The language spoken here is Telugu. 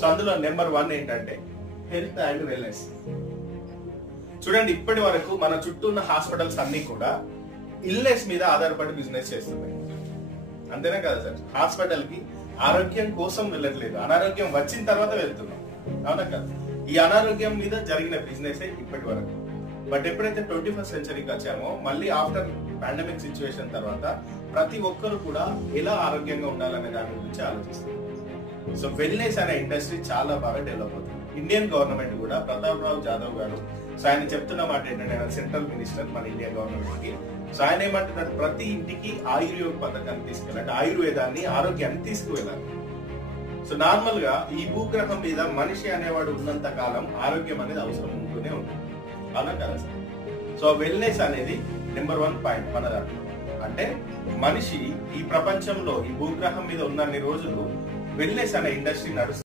సో అందులో నెంబర్ 1 ఏంటంటే హెల్త్ అండ్ వెల్నెస్. చూడండి, ఇప్పటి వరకు మన చుట్టూ ఉన్న హాస్పిటల్స్ అన్ని కూడా ఇల్నెస్ మీద ఆధారపడి బిజినెస్ చేస్తున్నాయి. అంతేనా కదా సార్? హాస్పిటల్ కి ఆరోగ్యం కోసం వెళ్ళట్లేదు, అనారోగ్యం వచ్చిన తర్వాత వెళ్తున్నాం. అవునా కదా? ఈ అనారోగ్యం మీద జరిగిన బిజినెస్ ఇప్పటి వరకు. బట్ ఎప్పుడైతే 21st సెంచరీకి వచ్చామో, మళ్ళీ ఆఫ్టర్ పాండమిక్ సిచ్యువేషన్ తర్వాత ప్రతి ఒక్కరు కూడా ఎలా ఆరోగ్యంగా ఉండాలనే దాని గురించి ఆలోచిస్తారు. సో వెల్నెస్ అనే ఇండస్ట్రీ చాలా బాగా డెవలప్ అవుతుంది. ఇండియన్ గవర్నమెంట్ కూడా ప్రతాప్ రావు జాదవ్ గారు, సో ఆయన చెప్తున్న మాట ఏంటంటే, ఆయన సెంట్రల్ మినిస్టర్ మన ఇండియా గవర్నమెంట్ కి. సో ఆయన ఏమంటున్నాడు, ప్రతి ఇంటికి ఆయుర్వేద పథకాన్ని తీసుకెళ్ళాలి, ఆయుర్వేదాన్ని, ఆరోగ్యాన్ని తీసుకువెళ్ళాలి. సో నార్మల్ గా ఈ భూగ్రహం మీద మనిషి అనేవాడు ఉన్నంత కాలం ఆరోగ్యం అనేది అవసరం ఉంటూనే ఉంటుంది. అవునా కదా సార్? సో వెల్నెస్ అనేది నెంబర్ 1 పాయింట్ మన దాంట్లో. అంటే మనిషి ఈ ప్రపంచంలో ఈ భూగ్రహం మీద ఉన్నన్ని రోజులు వెల్నెస్ అనే ఇండస్ట్రీ నడుస్తుంది.